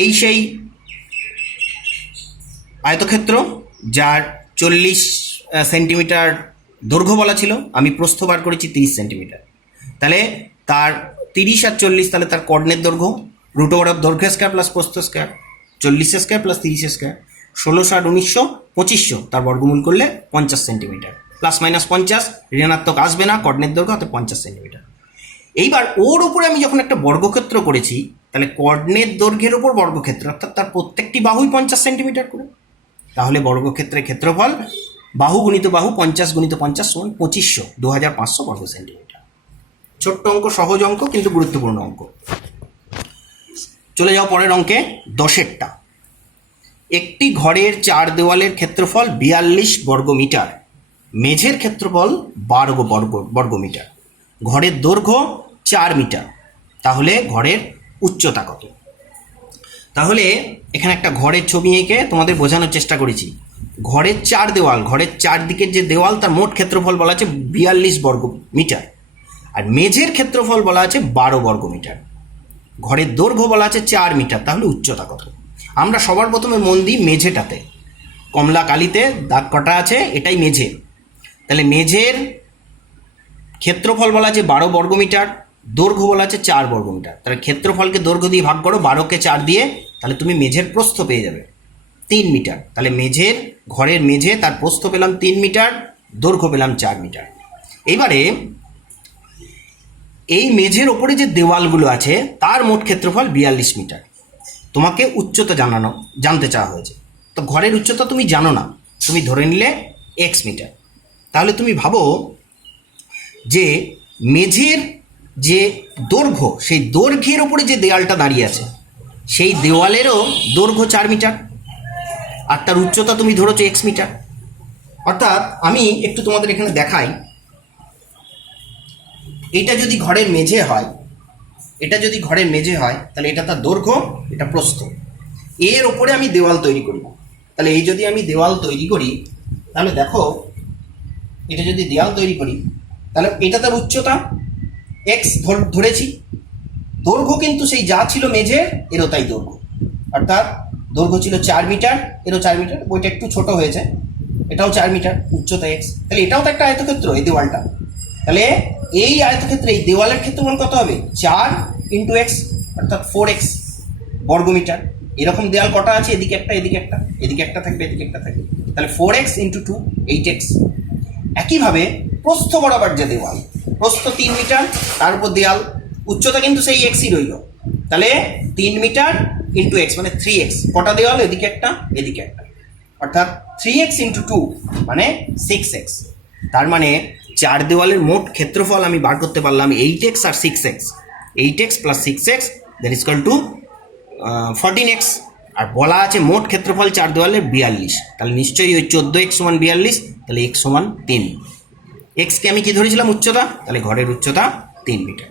এই সেই আয়তক্ষেত্র যার 40 সেন্টিমিটার দৈর্ঘ্য বলা ছিল, আমি প্রস্থ বার করেছি 30 সেন্টিমিটার, তাহলে তার 30 আর 40 তাহলে তার কর্ণের দৈর্ঘ্য, রুট ওভার অফ দৈর্ঘ্য স্কয়ার প্লাস প্রস্থ স্কয়ার, 40 স্কয়ার প্লাস 30 স্কয়ার, 1600 আর 1900 2500, তার বর্গমূল করলে 50 সেন্টিমিটার, প্লাস মাইনাস 50, ঋণাত্মক আসবে না, কর্ণের দৈর্ঘ্য অর্থাৎ 50 সেন্টিমিটার। এইবার ওর উপরে আমি যখন একটা বর্গক্ষেত্র করেছি, তাহলে কর্ণের দৈর্ঘ্যের উপর বর্গক্ষেত্র, অর্থাৎ তার প্রত্যেকটি বাহুই 50 সেন্টিমিটার করে। তাহলে বর্গক্ষেত্রের ক্ষেত্রফল বাহু গুণিত বাহু 50 গুণিত 50 সমান 2500, 2500 বর্গ সেন্টিমিটার। ছোট্ট অঙ্ক, সহজ অঙ্ক, কিন্তু গুরুত্বপূর্ণ অঙ্ক। চলে যাও পরের অঙ্কে, 10এরটা। একটি ঘরের 4 দেওয়ালের ক্ষেত্রফল 42 বর্গমিটার, মেঝের ক্ষেত্রফল 12 বর্গমিটার, ঘরের দৈর্ঘ্য 4 মিটার, তাহলে ঘরের উচ্চতা কত? তাহলে এখানে একটা ঘরের ছবি এঁকে তোমাদের বোঝানোর চেষ্টা করেছি। ঘরের 4 দেওয়াল, ঘরের 4 দিকের যে দেওয়াল, তার মোট ক্ষেত্রফল বলা আছে 42 বর্গমিটার, আর মেঝের ক্ষেত্রফল বলা আছে 12 বর্গমিটার, ঘরের দৈর্ঘ্য বলা আছে 4 মিটার, তাহলে উচ্চতা কত? আমরা সবার প্রথমে মন দিই মেঝেটাতে, কমলা কালিতে দাগ কটা আছে, এটাই মেঝে। তাহলে মেঝের ক্ষেত্রফল বলা আছে 12 বর্গমিটার, দৈর্ঘ্য বলা আছে 4 বর্গমিটার। তাহলে ক্ষেত্রফলকে দৈর্ঘ্য দিয়ে ভাগ করো, 12কে 4 দিয়ে, তাহলে তুমি মেঝের প্রস্থ পেয়ে যাবে 3 মিটার। তাহলে মেঝের, ঘরের মেঝে, তার প্রস্থ পেলাম 3 মিটার, দৈর্ঘ্য পেলাম 4 মিটার। এবারে এই মেঝের ওপরে যে দেওয়ালগুলো আছে তার মোট ক্ষেত্রফল 42 মিটার। তোমাকে উচ্চতা জানতে চাওয়া হয়েছে। তো ঘরের উচ্চতা তুমি জানো না, তুমি ধরে নিলে এক্স মিটার। তাহলে তুমি ভাবো যে মেঝের যে দৈর্ঘ্য, সেই দৈর্ঘ্যের ওপরে যে দেওয়ালটা দাঁড়িয়ে আছে, সেই দেওয়ালেরও দৈর্ঘ্য 4 মিটার, আর তার উচ্চতা তুমি ধরেছো এক্স মিটার। অর্থাৎ আমি একটু তোমাদের এখানে দেখাই, এটা যদি ঘরের মেঝে হয়, এটা যদি ঘরের মেঝে হয়, তাহলে এটা তার দৈর্ঘ্য, এটা প্রস্থ। এর ওপরে আমি দেওয়াল তৈরি করি, তাহলে এই যদি আমি দেওয়াল তৈরি করি, তাহলে দেখো এটা যদি দেওয়াল তৈরি করি, তাহলে এটা তার উচ্চতা এক্স ধরেছি, দৈর্ঘ্য কিন্তু সেই যা ছিল মেঝে, এরও তাই দৈর্ঘ্য, অর্থাৎ দৈর্ঘ্য ছিল 4 মিটার, এরও 4 মিটার, বইটা একটু ছোট হয়েছে, এটাও 4 মিটার, উচ্চতা এক্স। তাহলে এটাও তো একটা আয়তক্ষেত্র, এই দেওয়ালটা। তাহলে এই আয়তক্ষেত্রে এই দেওয়ালের ক্ষেত্রফল কত হবে? 4 ইন্টু এক্স, অর্থাৎ 4x বর্গমিটার। এরকম দেওয়াল কটা আছে? এদিকে একটা, এদিকে একটা, এদিকে একটা থাকবে, এদিকে একটা থাকবে, তাহলে 4x ইন্টু 2, 8x। একইভাবে প্রস্থ বরাবর যে দেওয়াল, প্রস্থ 3 মিটার, তার উপর দেওয়াল, উচ্চতা কিন্তু সেই এক্সই রইল, তাহলে 3 মিটার ইন্টু এক্স মানে 3x। কটা দেওয়াল? এদিকে একটা, এদিকে একটা, অর্থাৎ 3x ইন্টু 2 মানে 6x। তার মানে 4 দেওয়ালের মোট ক্ষেত্রফল আমি বার করতে পারলাম 8x আর 6x, 8x plus 6x that is equal to 14x। আর বলা আছে মোট ক্ষেত্রফল 4 দেওয়ালের 42, তাহলে নিশ্চয়ই ওই 14x সমান 42, তাহলে x সমান 3। এক্সকে আমি কি ধরেছিলাম? উচ্চতা, তাহলে ঘরের উচ্চতা 3 মিটার।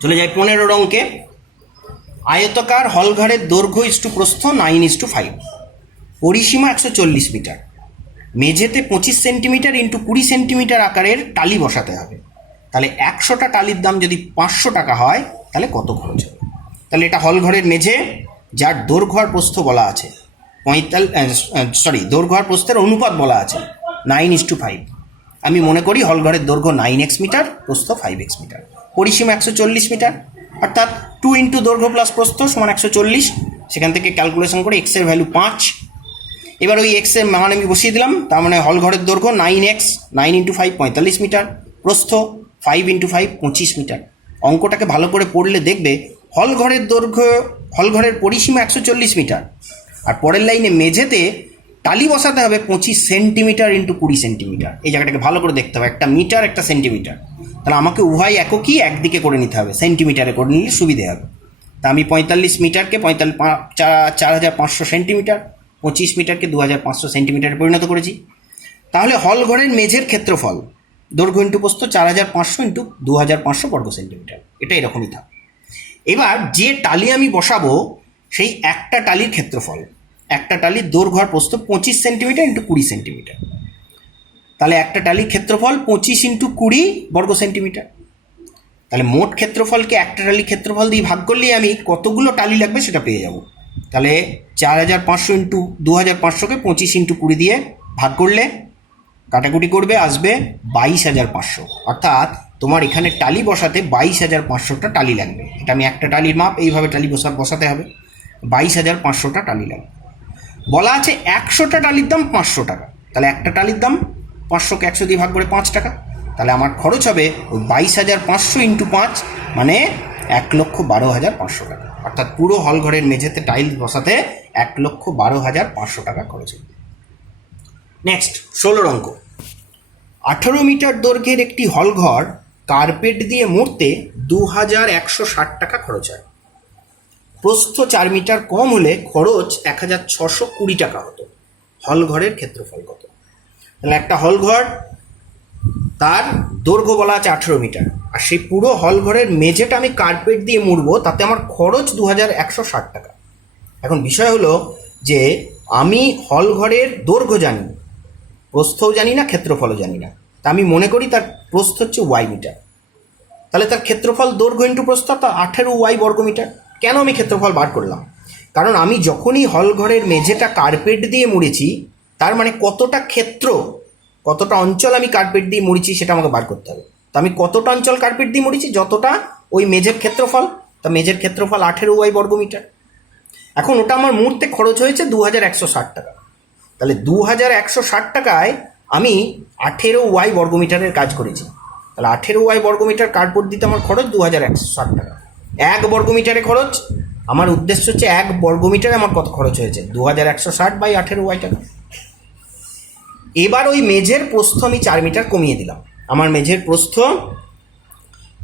চলে যাই 15 অঙ্কে। আয়তকার হলঘরের দৈর্ঘ্য ইস্টু প্রস্থ 9:5, পরিসীমা 140 মিটার, মেঝেতে 25 সেন্টিমিটার ইন্টু 20 সেন্টিমিটার আকারের টালি বসাতে হবে। তাহলে 100টা টালির দাম যদি 500 টাকা হয়, তাহলে কত খরচ হবে? তাহলে এটা হলঘরের মেঝে, যার দৈর্ঘ্য আর প্রস্থ বলা আছে দৈর্ঘ্য আর প্রস্থের অনুপাত বলা আছে 9:5। আমি মনে করি হলঘরের দৈর্ঘ্য 9x মিটার, প্রস্থ 5x মিটার, পরিসীমা 140 মিটার, অর্থাৎ 2 ইন্টু দৈর্ঘ্য প্লাস প্রস্থ সমান 140। সেখান থেকে ক্যালকুলেশন করে এক্সের ভ্যালু 5। এবার ওই এক্সের মান আমি বসিয়ে দিলাম, তার মানে হলঘরের দৈর্ঘ্য 9x, 9 ইন্টু 5 45 মিটার, প্রস্থ 5 ইন্টু 5 25 মিটার। অঙ্কটাকে ভালো করে পড়লে দেখবে হলঘরের দৈর্ঘ্য, হলঘরের পরিসীমা 140 মিটার, আর পরের লাইনে মেঝেতে টালি বসাতে হবে 25 সেন্টিমিটার ইন্টু 20 সেন্টিমিটার। এই জায়গাটাকে ভালো করে দেখতে হবে, একটা মিটার একটা সেন্টিমিটার, তাহলে আমাকে উভয় এককই একদিকে করে নিতে হবে, সেন্টিমিটারে করে নিলে সুবিধে হবে। তা আমি 45 মিটারকে 4500 সেন্টিমিটার, 25 মিটারকে 2500 সেন্টিমিটারে পরিণত করেছি। তাহলে হলঘরের মেঝের ক্ষেত্রফল দৈর্ঘ্য ইন্টু প্রস্থ 4500 ইন্টু 2500 বর্গ সেন্টিমিটার, এটা এরকমই থাকে। এবার যে টালি আমি বসাবো সেই একটা টালির ক্ষেত্রফল, একটা টালির দৈর্ঘ্য আর প্রস্থ 25 সেন্টিমিটার ইন্টু 20 সেন্টিমিটার, তাহলে একটা টালির ক্ষেত্রফল 25 ইন্টু 20 বর্গ সেন্টিমিটার। তাহলে মোট ক্ষেত্রফলকে একটা টালির ক্ষেত্রফল দিয়ে ভাগ করলেই আমি কতগুলো টালি লাগবে সেটা পেয়ে যাব। তাহলে 4500 ইন্টু 2500কে 25 ইন্টু 20 দিয়ে ভাগ করলে কাটাকুটি করবে, আসবে 22500, অর্থাৎ তোমার এখানে টালি বসাতে 22,500টা টালি লাগবে। এটা আমি একটা টালির মাপ, এইভাবে টালি বসাতে হবে। 22,500টা টালি লাগবে। বলা আছে 100টা টালির দাম 500 টাকা, তাহলে একটা টালির দাম 500কে 100 দিয়ে ভাগ করে 5 টাকা, তাহলে আমার খরচ হবে ওই 22,500 ইন্টু 5 মানে 1,12,500 টাকা। অর্থাৎ পুরো হল ঘরের মেঝেতে টাইলস বসাতে 1,12,500 টাকা খরচ হবে। নেক্সট 16 অঙ্ক। 18 মিটার দৈর্ঘ্যের একটি হলঘর কার্পেট দিয়ে মুড়তে 2,160 টাকা খরচ হয়। প্রস্থ 4 মিটার কম হলে খরচ 1,620 টাকা হতো। হলঘরের ক্ষেত্রফল কত? তাহলে একটা হলঘর, তার দৈর্ঘ্য বলা আছে 18 মিটার, আর সেই পুরো হলঘরের মেঝেটা আমি কার্পেট দিয়ে মুড়বো, তাতে আমার খরচ 2,160 টাকা। এখন বিষয় হলো যে আমি হলঘরের দৈর্ঘ্য জানি, প্রস্থও জানি না, ক্ষেত্রফলও জানি না। তা আমি মনে করি তার প্রস্থ হচ্ছে ওয়াই মিটার, তাহলে তার ক্ষেত্রফল দৈর্ঘ্য ইন্টু প্রস্থ অর্থাৎ 18 ওয়াই বর্গমিটার। কেন আমি ক্ষেত্রফল বার করলাম? কারণ আমি যখনই হলঘরের মেঝেটা কার্পেট দিয়ে মুড়েছি, তার মানে কতটা ক্ষেত্র, কতটা অঞ্চল আমি কার্পেট দিয়ে মুড়েছি সেটা আমাকে বার করতে হবে। তো আমি কতটা অঞ্চল কার্পেট দিয়ে মুড়েছি, যতটা ওই মেঝের ক্ষেত্রফল, তা মেঝের ক্ষেত্রফল 18 ওয়াই বর্গমিটার। এখন ওটা আমার মুহূর্তে খরচ হয়েছে 2,160 টাকা। তাহলে 2,160 টাকায় আমি 18 ওয়াই বর্গমিটারের কাজ করেছি। তাহলে 18 ওয়াই বর্গমিটার কার্পেট দিতে আমার খরচ 2,160 টাকা। 1 বর্গমিটারে খরচ, আমার উদ্দেশ্য হচ্ছে 1 বর্গমিটারে আমার কত খরচ হয়েছে, 2,160 বাই 18 ওয়াই টাকা। এবার ওই মেঝের প্রস্থ আমি 4 মিটার কমিয়ে দিলাম। আমার মেঝের প্রস্থ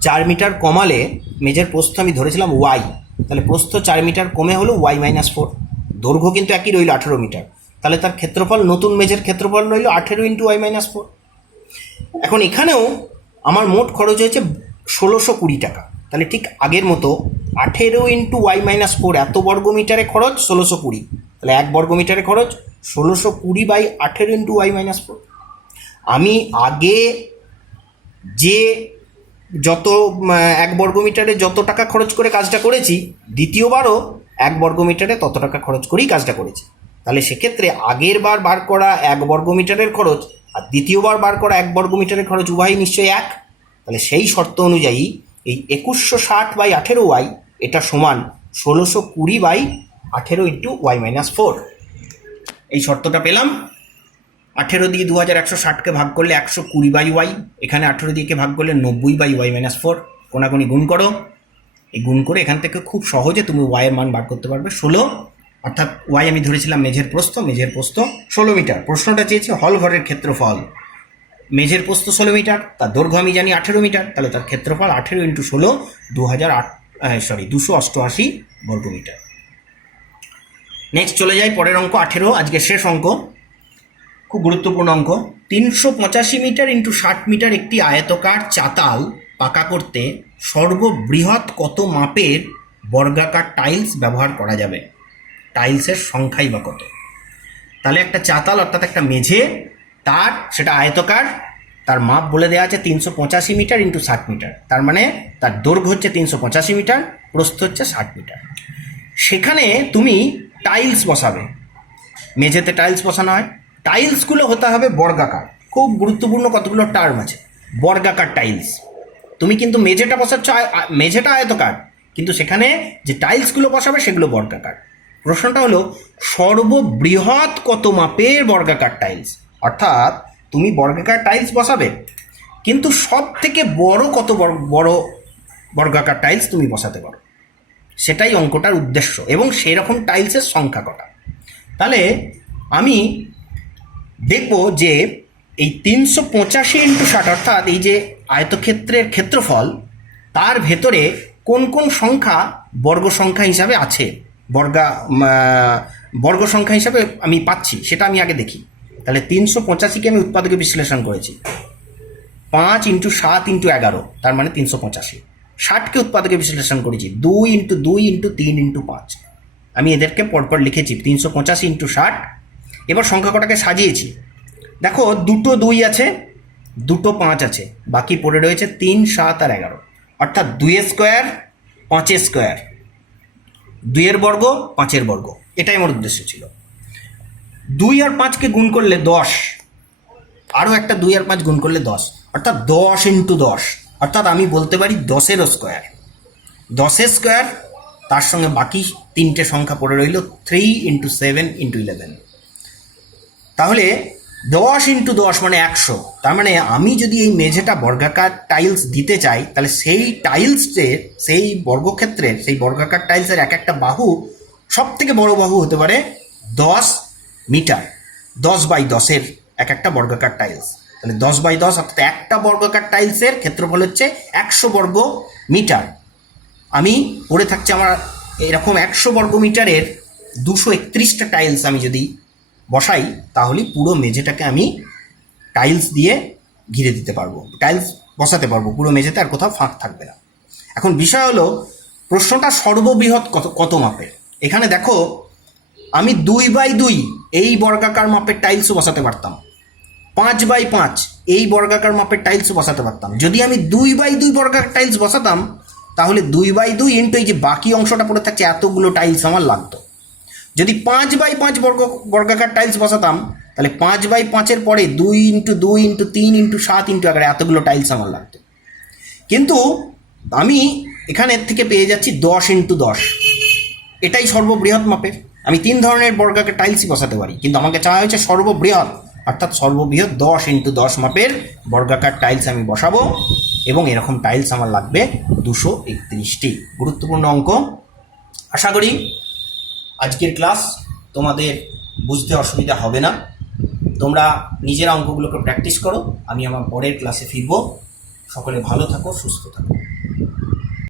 4 মিটার কমালে মেঝের প্রস্থ আমি ধরেছিলাম ওয়াই, তাহলে প্রস্থ 4 মিটার কমে হলো y-4। দৈর্ঘ্য কিন্তু একই রইল 18 মিটার, তাহলে তার ক্ষেত্রফল, নতুন মেঝের ক্ষেত্রফল রইল 18 ইন্টু y-4। এখন এখানেও আমার মোট খরচ হয়েছে 1,620 টাকা। তাহলে ঠিক আগের মতো 18 ইন্টু y-4 এত বর্গমিটারে খরচ 1,620, তাহলে 1 বর্গমিটারে খরচ 1,620 বাই 18 ইন্টু y-4। আমি আগে যে যত 1 বর্গমিটারে যত টাকা খরচ করে কাজটা করেছি, দ্বিতীয়বারও 1 বর্গমিটারে তত টাকা খরচ করেই কাজটা করেছি। তাহলে সেক্ষেত্রে আগের বার করা 1 বর্গমিটারের খরচ আর দ্বিতীয়বার বার করা 1 বর্গমিটারের খরচ উভয়ই নিশ্চয়ই এক। তাহলে সেই শর্ত অনুযায়ী এই 2,160 বাই 18 ওয়াই এটা সমান 1,620 বাই 18 ইন্টু y-4। এই শর্তটা পেলাম। 18 দিয়ে 2,160কে ভাগ করলে 120 বাই ওয়াই, এখানে 18 দিয়ে ভাগ করলে 90 বাই y-4। কোনাকুনি গুণ করো, এই গুণ করে এখান থেকে খুব সহজে তুমি ওয়াইয়ের মান বার করতে পারবে 16, অর্থাৎ ওয়াই আমি ধরেছিলাম মেঝের প্রস্থ 16 মিটার। প্রশ্নটা চেয়েছে হল ঘরের ক্ষেত্রফল, মেঝের প্রস্থ 16 মিটার, তার দৈর্ঘ্য আমি জানি 18 মিটার, তাহলে তার ক্ষেত্রফল 18 ইন্টু 16 288 বর্গমিটার। নেক্সট চলে যাই পরের অঙ্ক 18, আজকে শেষ অঙ্ক, খুব গুরুত্বপূর্ণ অঙ্ক। 385 মিটার ইন্টু 60 মিটার একটি আয়তকার চাতাল পাকা করতে সর্ববৃহৎ কত মাপের বর্গাকার টাইলস ব্যবহার করা যাবে? টাইলসের সংখ্যাই বা কত? তাহলে একটা চাতাল অর্থাৎ একটা মেঝে, তার সেটা আয়তকার, তার মাপ বলে দেওয়া আছে 385 মিটার ইন্টু 60 মিটার, তার মানে তার দৈর্ঘ্য হচ্ছে 385 মিটার, প্রস্থ হচ্ছে 60 মিটার। সেখানে তুমি টাইলস বসাবে, মেঝেতে টাইলস বসানো হয়, টাইলসগুলো হতে হবে বর্গাকার। খুব গুরুত্বপূর্ণ কতগুলো টার্ম আছে, বর্গাকার টাইলস। তুমি কিন্তু মেঝেটা বসাচ্ছ, মেঝেটা আয়তকার, কিন্তু সেখানে যে টাইলসগুলো বসাবে সেগুলো বর্গাকার। প্রশ্নটা হলো সর্ববৃহৎ কত মাপের বর্গাকার টাইলস, অর্থাৎ তুমি বর্গাকার টাইলস বসাবে, কিন্তু সব থেকে বড় কত বড় বর্গাকার টাইলস তুমি বসাতে পারো, সেটাই অঙ্কটার উদ্দেশ্য, এবং সেই রকম টাইলসের সংখ্যা কটা। তাহলে আমি দেখব যে এই 385 ইন্টু 60 অর্থাৎ এই যে আয়তক্ষেত্রের ক্ষেত্রফল, তার ভেতরে কোন কোন সংখ্যা বর্গ সংখ্যা হিসাবে আছে, বর্গ সংখ্যা হিসাবে আমি পাচ্ছি, সেটা আমি আগে দেখি। তাহলে 385কে আমি উৎপাদকে বিশ্লেষণ করেছি, 5 ইন্টু 7 ইন্টু 11, তার মানে 385। 60কে উৎপাদকে বিশ্লেষণ করেছি 2 ইন্টু 2 ইন্টু 3 ইন্টু 5, আমি এদেরকে পরপর লিখেছি 385 ইন্টু 60। এবার সংখ্যা কটাকে সাজিয়েছি, দেখো দুটো 2 আছে, দুটো 5 আছে, বাকি পড়ে রয়েছে 3, 7 আর 11, অর্থাৎ 2 স্কোয়ার 5 স্কোয়ার, 2 বর্গ 5 বর্গ, এটাই আমার উদ্দেশ্য ছিল। 2 আর 5কে গুণ করলে 10, আরও একটা 2 আর 5 গুণ করলে 10, অর্থাৎ 10 ইন্টু 10, অর্থাৎ আমি বলতে পারি 10-এর স্কোয়ার, 10-এর স্কোয়ার, তার সঙ্গে বাকি তিনটে সংখ্যা পড়ে রইল 3 × 7 × 11। তাহলে 10 × 10 মানে 100। তার মানে আমি যদি এই মেঝেটা বর্গাকার টাইলস দিতে চাই, তাহলে সেই টাইলসের, সেই বর্গক্ষেত্রের, সেই বর্গাকার টাইলসের এক একটা বাহু, সব থেকে বড় বাহু হতে পারে 10 মিটার। 10x10-এর এক একটা বর্গাকার টাইলস, তাহলে 10x10 অর্থাৎ একটা বর্গাকার টাইলসের ক্ষেত্রফল হচ্ছে 100 বর্গ মিটার। আমি পড়ে থাকছে আমার এরকম 100 বর্গ মিটারের 231টা টাইলস আমি যদি বসাই, তাহলে পুরো মেঝেটাকে আমি টাইলস দিয়ে ঘিরে দিতে পারবো, টাইলস বসাতে পারবো পুরো মেঝেতে, আর কোথাও ফাঁক থাকবে না। এখন বিষয় হলো, প্রশ্নটা সর্ববৃহৎ কত মাপের। এখানে দেখো, আমি 2x2 এই বর্গাকার মাপের টাইলসও বসাতে পারতাম, 5x5 এই বর্গাকার মাপের টাইলসও বসাতে পারতাম। যদি আমি 2x2 বর্গাকার টাইলস বসাতাম, তাহলে 2x2 ইন্টু এই যে বাকি অংশটা পড়ে থাকছে এতগুলো টাইলস আমার লাগতো। যদি 5x5 বর্গাকার টাইলস বসাতাম, তাহলে 5x5-এর পরে 2 × 2 × 3 × 7 × 11 এতগুলো টাইলস আমার লাগতো। কিন্তু আমি এখানের থেকে পেয়ে যাচ্ছি 10 × 10, এটাই সর্ববৃহৎ মাপের। আমি 3 ধরনের বর্গাকার টাইলসই বসাতে পারি, কিন্তু আমাকে চাওয়া হয়েছে সর্ববৃহৎ, অর্থাৎ সর্ববৃহৎ 10 × 10 মাপের বর্গাকার টাইলস আমি বসাবো, এবং এরকম টাইলস আমার লাগবে 231টি। গুরুত্বপূর্ণ অঙ্ক। আশা করি আজকের ক্লাস তোমাদের বুঝতে অসুবিধা হবে না। তোমরা নিজেরা অঙ্কগুলোকে প্র্যাকটিস করো। আমি আমার পরের ক্লাসে ফিরবো। সকলে ভালো থাকো, সুস্থ থাকো।